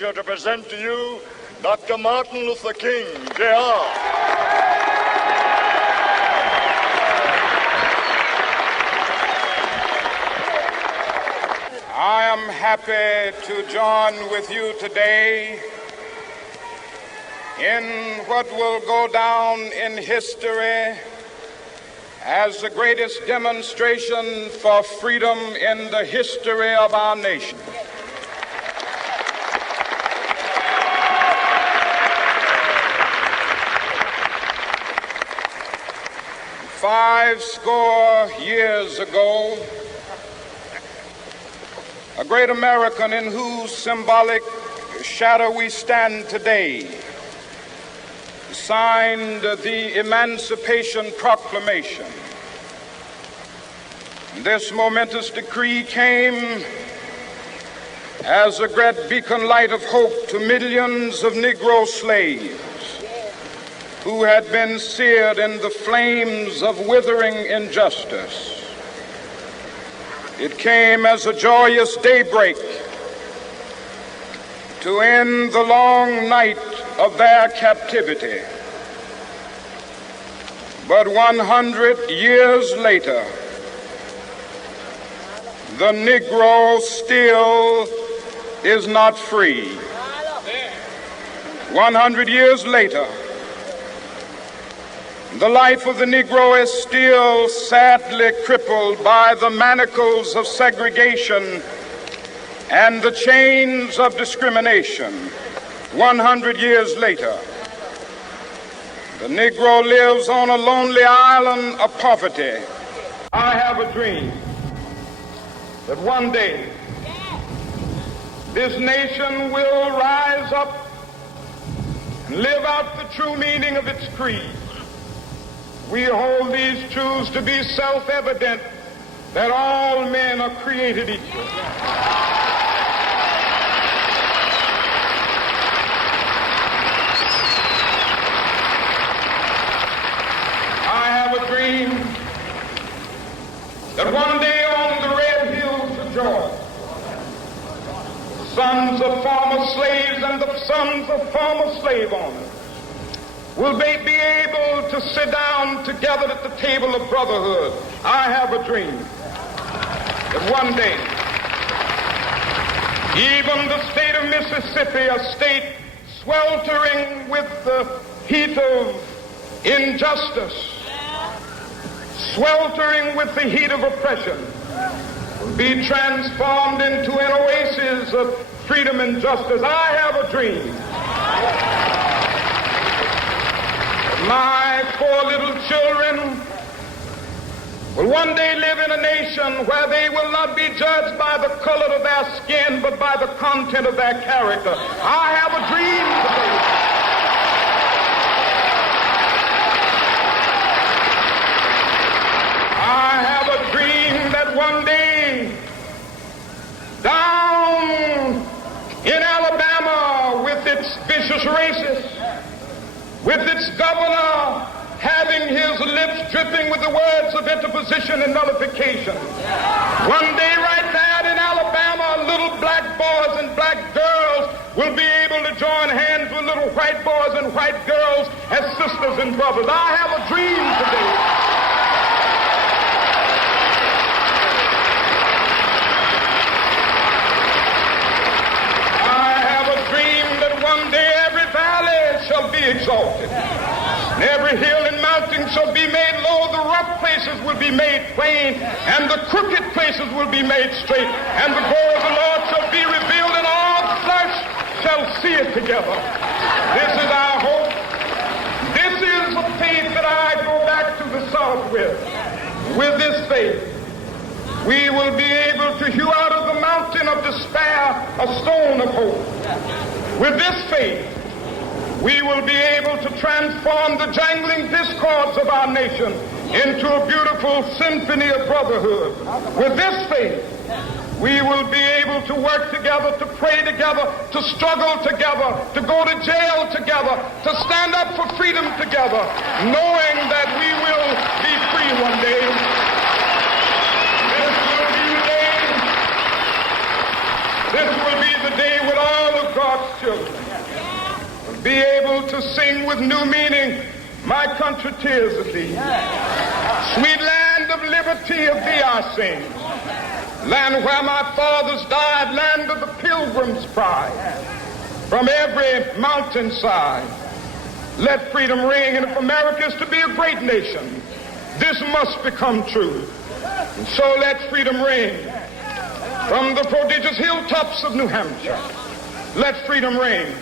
To present to you Dr. Martin Luther King, Jr. I am happy to join with you today in what will go down in history as the greatest demonstration for freedom in the history of our nation. Five score years ago, a great American in whose symbolic shadow we stand today signed the Emancipation Proclamation. This momentous decree came as a great beacon light of hope to millions of Negro slaves who had been seared in the flames of withering injustice. It came as a joyous daybreak to end the long night of their captivity. But 100 years later, the Negro still is not free. 100 years later, the life of the Negro is still sadly crippled by the manacles of segregation and the chains of discrimination. 100 years later, the Negro lives on a lonely island of poverty. I have a dream that one day this nation will rise up and live out the true meaning of its creed. We hold these truths to be self-evident, that all men are created equal. I have a dream that one day on the red hills of Georgia, the sons of former slaves and the sons of former slave owners will they be able to sit down together at the table of brotherhood. I have a dream that one day, even the state of Mississippi, a state sweltering with the heat of injustice, sweltering with the heat of oppression, will be transformed into an oasis of freedom and justice. I have a dream. My poor little children will one day live in a nation where they will not be judged by the color of their skin, but by the content of their character. I have a dream today. I have a dream that one day, down in Alabama, with its vicious racists, with its governor having his lips dripping with the words of interposition and nullification. One day right there in Alabama, little black boys and black girls will be able to join hands with little white boys and white girls as sisters and brothers. I have a dream today. I have a dream that one day every valley shall be exalted, and every hill and mountain shall be made low. The rough places will be made plain, and the crooked places will be made straight, and the glory of the Lord shall be revealed, and all flesh shall see it together. This is our hope. This is the faith that I go back to the South with. With this faith, we will be able to hew out of the mountain of despair a stone of hope. With this faith, we will be able to transform the jangling discords of our nation into a beautiful symphony of brotherhood. With this faith, we will be able to work together, to pray together, to struggle together, to go to jail together, to stand up for freedom together, knowing that we will be free one day. This will be the day when all of of God's children will be able to sing with new meaning, my country, tears of thee. Sweet land of liberty, of thee I sing. Land where my fathers died, land of the pilgrim's pride. From every mountainside, let freedom ring. And if America is to be a great nation, this must become true. And so let freedom ring. From the prodigious hilltops of New Hampshire, let freedom ring.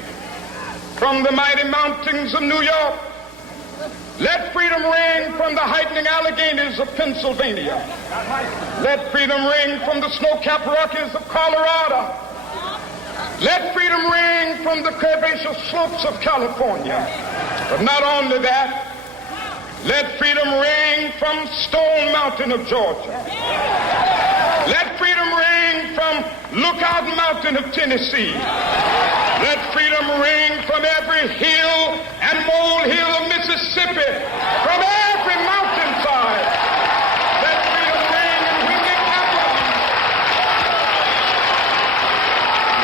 From the mighty mountains of New York, let freedom ring. From the heightening Alleghenies of Pennsylvania, let freedom ring. From the snow-capped Rockies of Colorado, let freedom ring. From the curvaceous slopes of California. But not only that, let freedom ring from Stone Mountain of Georgia. Let freedom ring from Lookout Mountain of Tennessee. Let freedom ring from every hill and molehill of Mississippi, from every mountainside. Let freedom ring, and when it happens,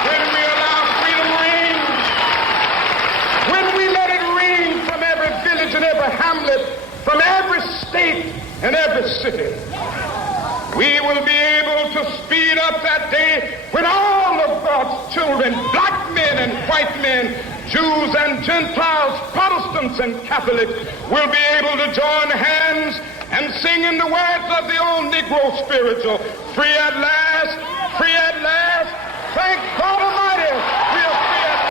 when we allow freedom ring, when we let it ring from every village and every hamlet, from every state and every city, we will be able to speed up that day when all of God's children, black men and white men, Jews and Gentiles, Protestants and Catholics, will be able to join hands and sing in the words of the old Negro spiritual, free at last, thank God